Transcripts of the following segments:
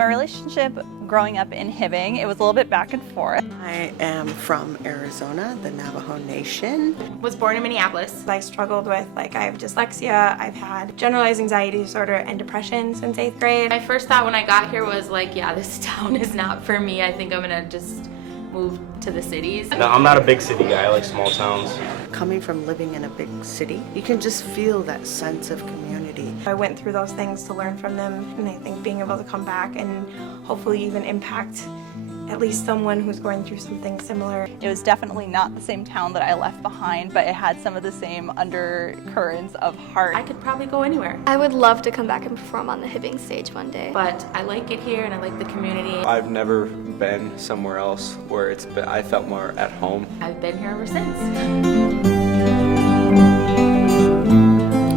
my relationship growing up in Hibbing, it was a little bit back and forth. I am from Arizona, the Navajo Nation. Was born in Minneapolis. I struggled with, I have dyslexia, I've had generalized anxiety disorder and depression since 8th grade. My first thought when I got here was yeah, this town is not for me. I think I'm gonna just move to the cities. No, I'm not a big city guy. I like small towns. Coming from living in a big city, you can just feel that sense of community. I went through those things to learn from them, and I think being able to come back and hopefully even impact at least someone who's going through something similar. It was definitely not the same town that I left behind, but it had some of the same undercurrents of heart. I could probably go anywhere. I would love to come back and perform on the Hibbing stage one day. But I like it here and I like the community. I've never been somewhere else where I felt more at home. I've been here ever since.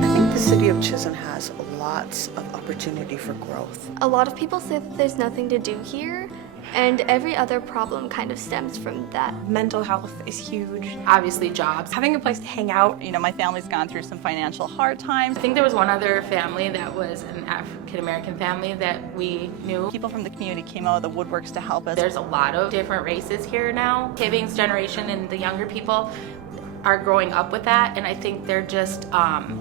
I think the city of Chisholm has lots of opportunity for growth. A lot of people say that there's nothing to do here, and every other problem kind of stems from that. Mental health is huge. Obviously jobs. Having a place to hang out. You know, my family's gone through some financial hard times. I think there was one other family that was an African-American family that we knew. People from the community came out of the woodworks to help us. There's a lot of different races here now. Hibbing's generation and the younger people are growing up with that, and I think they're just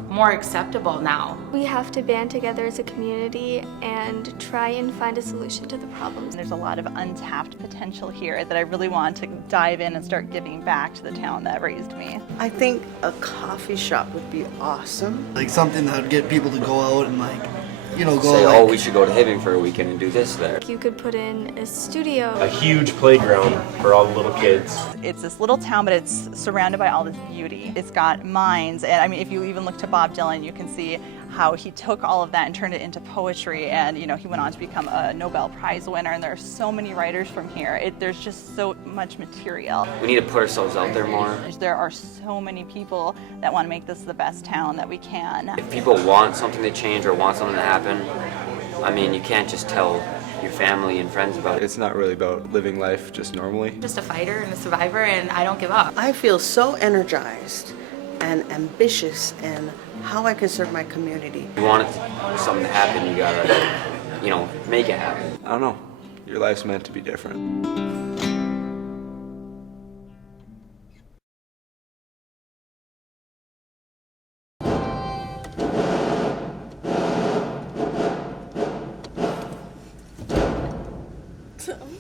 more acceptable now. We have to band together as a community and try and find a solution to the problems. There's a lot of untapped potential here that I really want to dive in and start giving back to the town that raised me. I think a coffee shop would be awesome. Like something that would get people to go out and go say, oh, we should go to Hibbing for a weekend and do this there. You could put in a studio. A huge playground for all the little kids. It's this little town, but it's surrounded by all this beauty. It's got mines, and I mean, if you even look to Bob Dylan, you can see how he took all of that and turned it into poetry, and he went on to become a Nobel Prize winner, and there are so many writers from here. There's just so much material. We need to put ourselves out there more. There are so many people that want to make this the best town that we can. If people want something to change or want something to happen, I mean, you can't just tell your family and friends about it. It's not really about living life just normally. Just a fighter and a survivor, and I don't give up. I feel so energized and ambitious in how I can serve my community. If you want something to happen, you gotta, make it happen. I don't know. Your life's meant to be different.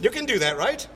You can do that, right?